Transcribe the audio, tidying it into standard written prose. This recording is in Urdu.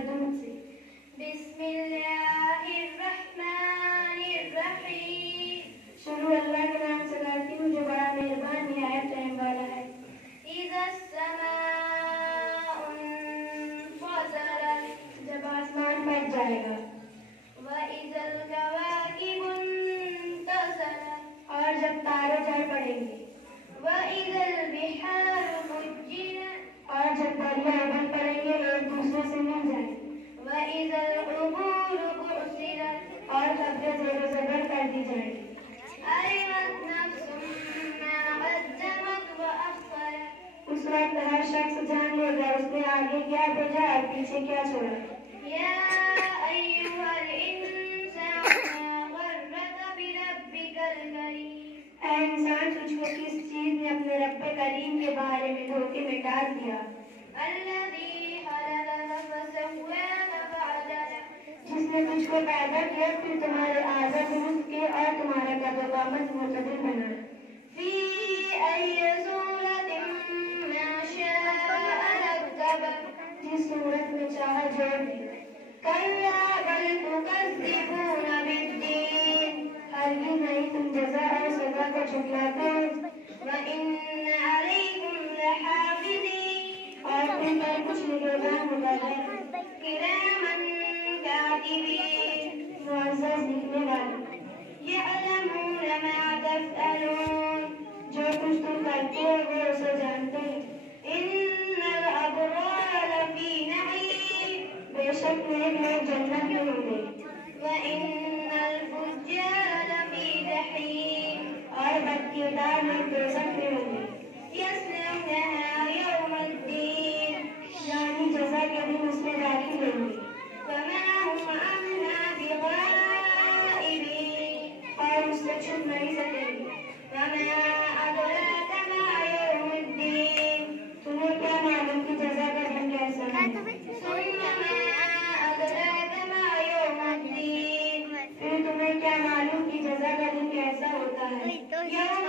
مردود سے۔ بسم اللہ الرحمن الرحیم۔ شروع اللہ کے نام سے کرتی ہوں جو بڑا مہربان نہایت رحم والا ہے۔ اذا السماء انفطرت، جب آسمان پھٹ جائے گا۔ وَإِذَا الْكَوَاكِبُ انتَثَرَتْ، اور جب تارے جھڑ پڑیں گے۔ وَإِذَا الْبِحَارُ فُجِّرَتْ، اور جب دریا ابل پڑیں گے ایک دوسرے سے مل جائیں گے۔ وَإِذَا الْقُبُورُ بُعْثِرَتْ، اور قبریں زیر و زبر کر دی جائیں گی۔ عَلِمَتْ نَفْسٌ مَّا قَدَّمَتْ وَأَخَّرَتْ، اس وقت ہر شخص جان لے گا اس نے آگے کیا بھیجا اور پیچھے کیا چھوڑا۔ يا أيها الإنسان ما غرك بربك الكريم، اے انسان تجھ کو کس چیز نے اپنے رب کریم کے بارے میں دھوکے میں ڈال دیا؟ الذي خلقك فسواك فعدلك، جس نے تجھ کو پیدا کیا پھر تمہارے اعضاء درست کیے اور تمہارا قد و قامت معتدل بنا۔ في أي صورة ما شاء ركبك، جس صورت میں چاہا جوڑ دیا۔ كلا بل تكذبون بالدين، ہرگز نہیں تم جزا اور سزا کو جھٹلاتے ہو۔ وإن عليكم لحافظين، اور تم پر کچھ نگہبان مقرر ہیں، كراما كاتبين، معزز لکھنے والے، يعلمون ما تفعلون، جو کچھ تم کرتے ہو وہ اسے جانتے ہیں۔ إن الأبرار لفي نعيم، بے شک نیک لوگ جنت میں ہوں گے، وإن الفجار لفي جحيم، اور بدکردار لوگ دوزخ میں ہوں گے، يصلونها يوم الدين، یعنی جزا کے دن اس میں داخل ہوں گے، وما هم عنها بغائبين، اور اس سے چھپ نہیں سکیں گے۔ وما أدراك ما يوم الدين، تمہیں کیا معلوم کہ جزا کا دن کیسا ہے؟ ثم ما أدراك ما يوم الدين، پھر تمہیں کیا معلوم کہ جزا کا دن کیسا ہوتا ہے؟ يوم